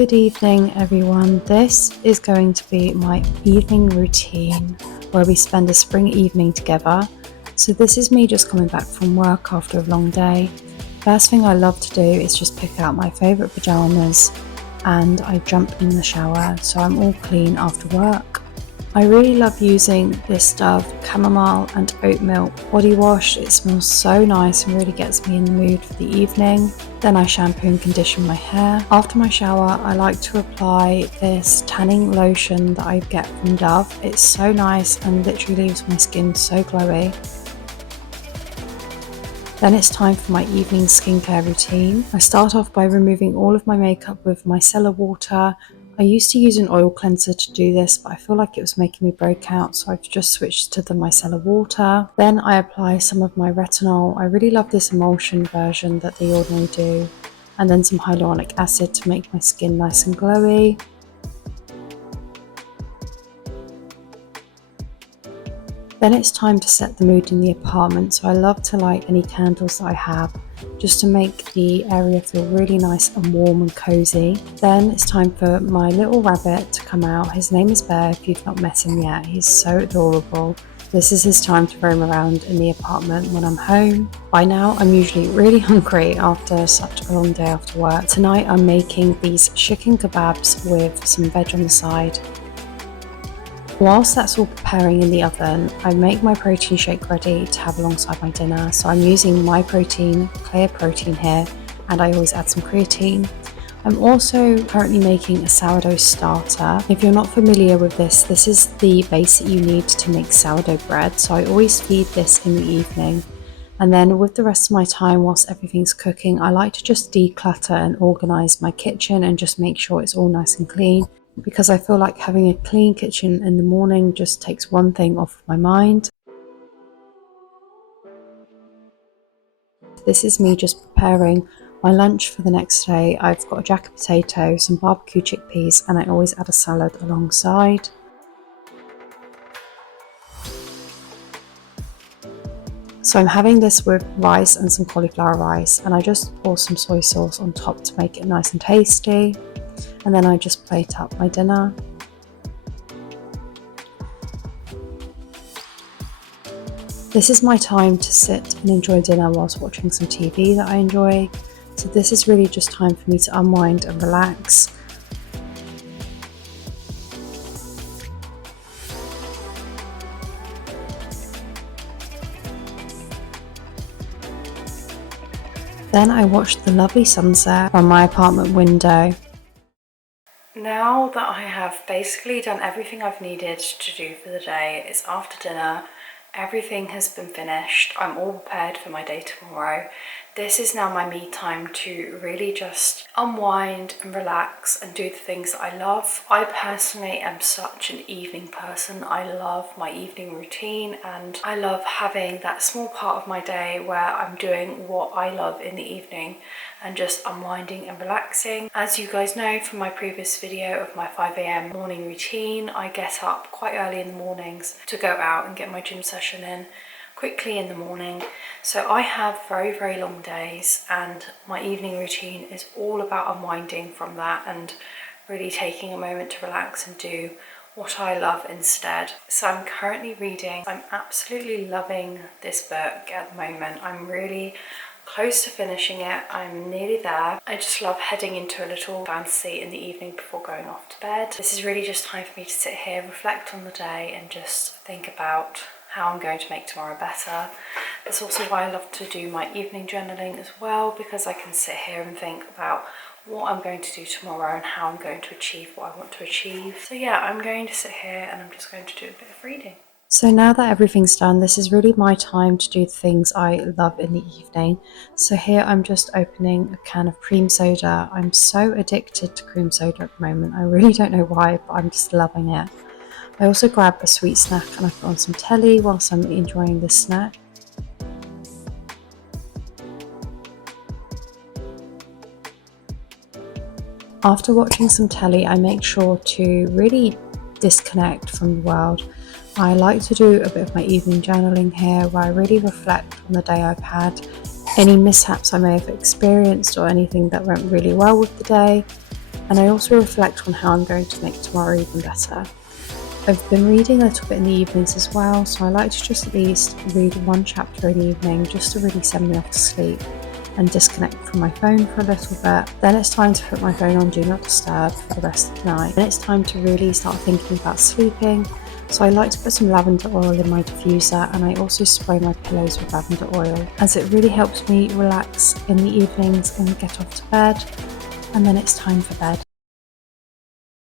Good evening everyone, this is going to be my evening routine where we spend a spring evening together. So this is me just coming back from work after a long day. First thing I love to do is just pick out my favourite pyjamas and I jump in the shower so I'm all clean after work. I really love using this Dove chamomile and oat milk body wash. It smells so nice and really gets me in the mood for the evening. Then I shampoo and condition my hair. After my shower, I like to apply this tanning lotion that I get from Dove. It's so nice and literally leaves my skin so glowy. Then it's time for my evening skincare routine. I start off by removing all of my makeup with micellar water. I used to use an oil cleanser to do this, but I feel like it was making me break out, so I've just switched to the micellar water. Then I apply some of my retinol. I really love this emulsion version that The Ordinary do. And then some hyaluronic acid to make my skin nice and glowy. Then it's time to set the mood in the apartment, so I love to light any candles that I have, just to make the area feel really nice and warm and cozy. Then it's time for my little rabbit to come out. His name is Bear, if you've not met him yet. He's so adorable. This is his time to roam around in the apartment when I'm home. By now I'm usually really hungry after such a long day after work. Tonight I'm making these chicken kebabs with some veg on the side. Whilst that's all preparing in the oven, I make my protein shake ready to have alongside my dinner. So I'm using my protein, clear protein here, and I always add some creatine. I'm also currently making a sourdough starter. If you're not familiar with this, this is the base that you need to make sourdough bread. So I always feed this in the evening. And then with the rest of my time whilst everything's cooking, I like to just declutter and organise my kitchen and just make sure it's all nice and clean, because I feel like having a clean kitchen in the morning just takes one thing off of my mind. This is me just preparing my lunch for the next day. I've got a jack of potatoes, some barbecue chickpeas, and I always add a salad alongside. So I'm having this with rice and some cauliflower rice, and I just pour some soy sauce on top to make it nice and tasty. And then I just plate up my dinner. This is my time to sit and enjoy dinner whilst watching some TV that I enjoy. So this is really just time for me to unwind and relax. Then I watched the lovely sunset from my apartment window. Now that I have basically done everything I've needed to do for the day, it's after dinner, everything has been finished, I'm all prepared for my day tomorrow. This is now my me time to really just unwind and relax and do the things that I love. I personally am such an evening person. I love my evening routine and I love having that small part of my day where I'm doing what I love in the evening and just unwinding and relaxing. As you guys know from my previous video of my 5 AM morning routine, I get up quite early in the mornings to go out and get my gym session in quickly in the morning. So I have very, very long days and my evening routine is all about unwinding from that and really taking a moment to relax and do what I love instead. So I'm currently reading. I'm absolutely loving this book at the moment. I'm really close to finishing it. I'm nearly there. I just love heading into a little fantasy in the evening before going off to bed. This is really just time for me to sit here, reflect on the day and just think about how I'm going to make tomorrow better. That's also why I love to do my evening journaling as well, because I can sit here and think about what I'm going to do tomorrow and how I'm going to achieve what I want to achieve. So yeah, I'm going to sit here and I'm just going to do a bit of reading. So now that everything's done, this is really my time to do the things I love in the evening. So here I'm just opening a can of cream soda. I'm so addicted to cream soda at the moment. I really don't know why, but I'm just loving it. I also grab a sweet snack and I put on some telly whilst I'm enjoying this snack. After watching some telly, I make sure to really disconnect from the world. I like to do a bit of my evening journaling here where I really reflect on the day I've had, any mishaps I may have experienced or anything that went really well with the day. and I also reflect on how I'm going to make tomorrow even better. I've been reading a little bit in the evenings as well, so I like to just at least read one chapter in the evening just to really send me off to sleep and disconnect from my phone for a little bit. Then it's time to put my phone on Do Not Disturb for the rest of the night. Then it's time to really start thinking about sleeping, so I like to put some lavender oil in my diffuser, and I also spray my pillows with lavender oil, as it really helps me relax in the evenings and get off to bed, and then it's time for bed.